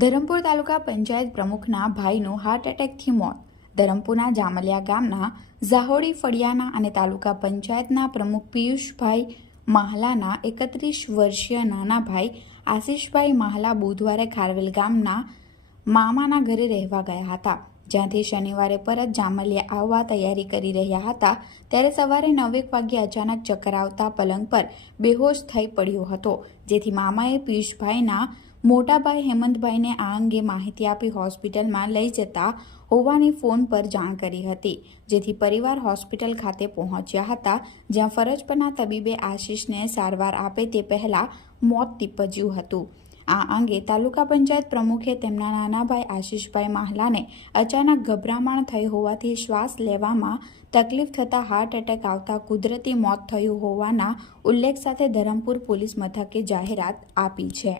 ધરમપુર તાલુકા પંચાયત પ્રમુખના ભાઈનું હાર્ટ એટેકથી મોત. ધરમપુરના જામલિયા ગામના ઝાહોડી ફળિયાના અને તાલુકા પંચાયતના પ્રમુખ પિયુષભાઈ માહલાના 31 વર્ષીય નાના ભાઈ આશિષભાઈ માહલા બુધવારે ખારવેલ ગામના મામાના ઘરે રહેવા ગયા હતા, જ્યાંથી શનિવારે પરત જામલિયા આવવા તૈયારી કરી રહ્યા હતા ત્યારે સવારે 9 વાગ્યે અચાનક ચક્કર આવતા પલંગ પર બેહોશ થઈ પડ્યો હતો, જેથી મામાએ પિયુષભાઈના મોટાભાઈ હેમંતભાઈને આ અંગે માહિતી આપી હોસ્પિટલમાં લઈ જતા હોવાની ફોન પર જાણ કરી હતી, જેથી પરિવાર હોસ્પિટલ ખાતે પહોંચ્યા હતા, જ્યાં ફરજ પરના તબીબે આશિષને સારવાર આપે તે પહેલા મોત નીપજ્યું હતું. આ અંગે તાલુકા પંચાયત પ્રમુખે તેમના નાના ભાઈ આશિષભાઈ માહલાને અચાનક ગભરામણ થઈ હોવાથી શ્વાસ લેવામાં તકલીફ થતાં હાર્ટ એટેક આવતા કુદરતી મોત થયું હોવાના ઉલ્લેખ સાથે ધરમપુર પોલીસ મથકે જાહેરાત આપી છે.